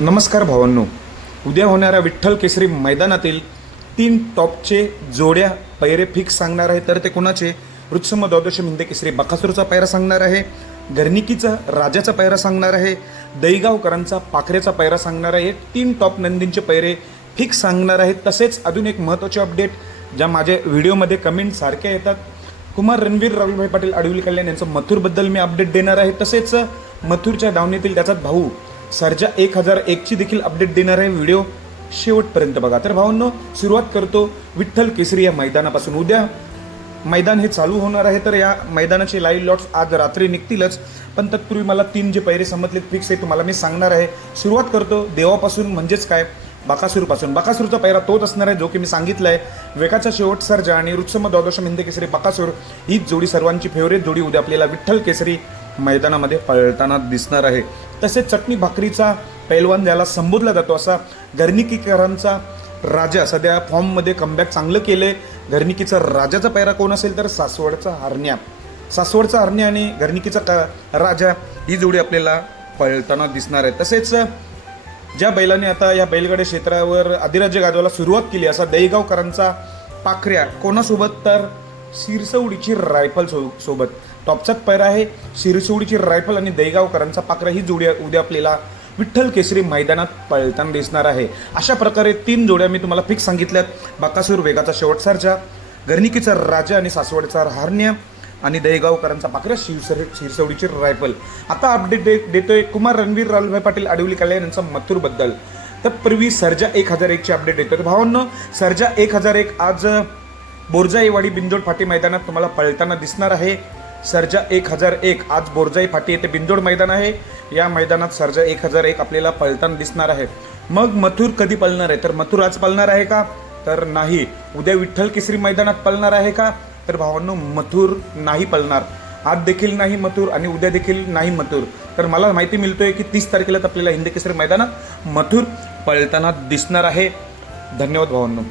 नमस्कार भावांनो, उद्या होणाऱ्या विठ्ठल केसरी मैदानातील 3 टॉपचे जोड्या पैरे फिक्स सांगणार आहे. तर ते कोणाचे? वृत्सम द्वादश हिंद केसरी बकासूरचा पैरा सांगणार आहे, गर्निकीचा राजाचा पैरा सांगणार आहे, दहीगावकरांचा पाखरेचा पैरा सांगणार आहे. 3 टॉप नंदींचे पैरे फिक्स सांगणार आहेत. तसेच अजून एक महत्त्वाचे अपडेट ज्या माझ्या व्हिडिओमध्ये कमेंट सारख्या येतात, कुमार रणवीर राहुलभाई पाटील आडविल कल्याण यांचं मथुरबद्दल मी अपडेट देणार आहे. तसेच मथुरच्या दावणीतील त्याचा भाऊ सर्जा 1001 ची देखील अपडेट देणार आहे. व्हिडिओ शेवटपर्यंत बघा. तर भावांनो, सुरुवात करतो विठ्ठल केसरी या मैदानापासून. उद्या मैदान हे चालू होणार आहे. तर या मैदानाचे लाईव्ह लॉट्स आज रात्री निघतीलच, पण तत्पूर्वी मला 3 जे पैरे समजलेत फिक्स आहे तुम्हाला मी सांगणार आहे. सुरुवात करतो देवापासून, म्हणजेच काय, बकासूरपासून. बकासूरचा पैरा तोच असणार आहे जो की मी सांगितलं आहे. वेगाचा शेवट सर्जा आणि वृत्सम द्वादश हिंद केसरी बकासूर हीच जोडी सर्वांची फेवरेट जोडी उद्या आपल्याला विठ्ठल केसरी मैदानामध्ये पळताना दिसणार आहे. तसेच चटणी भाकरीचा पैलवान ज्याला संबोधला जातो असा गर्निकीकरांचा राजा सध्या फॉर्ममध्ये कमबॅक चांगलं केलंय. गर्निकीचा राजाचा पैरा कोण असेल तर सासवडचा हरण्या आणि गर्निकीचा राजा ही जोडी आपल्याला पळताना दिसणार आहे. तसेच ज्या बैलाने आता या बैलगाडी क्षेत्रावर अधिराज्य गाजवायला सुरुवात केली असा दहीगावकरांचा पाखऱ्या कोणासोबत, तर शिरसवडीची रायफल सोबत टॉपचाच पैरा आहे. शिरसवडीची रायफल आणि दहीगावकरांचा पाखरा ही जोडी उद्या आपल्याला विठ्ठल केसरी मैदानात पळताना दिसणार आहे. अशा प्रकारे 3 जोड्या मी तुम्हाला फिक्स सांगितल्यात. बकासूर, वेगाचा शेवट सर्जा, गर्निकीचा राजा आणि सासवडचा हरण्या आणि दहीगावकरांचा पाखऱ्या शिरसवडीची रायफल. आता अपडेट देतोय कुमार रणवीर राहुलभाई पाटील आडविल कल्याण यांचा मथुरबद्दल. तर पूर्वी सर्जा 1001 ची अपडेट देतोय. भावांनो, सर्जा 1001 आज बोरजाईवाडी बिंजोड फाटी मैदानात तुम्हाला पळताना दिसणार आहे. सर्जा 1001 आज बोरजाई फाटी येथे बिंजोड मैदान आहे. या मैदानात सर्जा 1001 आपल्याला पळताना दिसणार आहे. मग मथुर कधी पळणार आहे? तर मथुर आज पळणार आहे का? तर नाही. उद्या विठ्ठल केसरी मैदानात पळणार आहे का? तर भावांनो, मथुर नाही पळणार. आज देखील नाही मथुर आणि उद्या देखील नाही मथुर. तर मला माहिती मिळतोय की 30 तारखेला आपल्याला हिंद केसरी मैदानात मथुर पळताना दिसणार आहे. धन्यवाद भावांनो.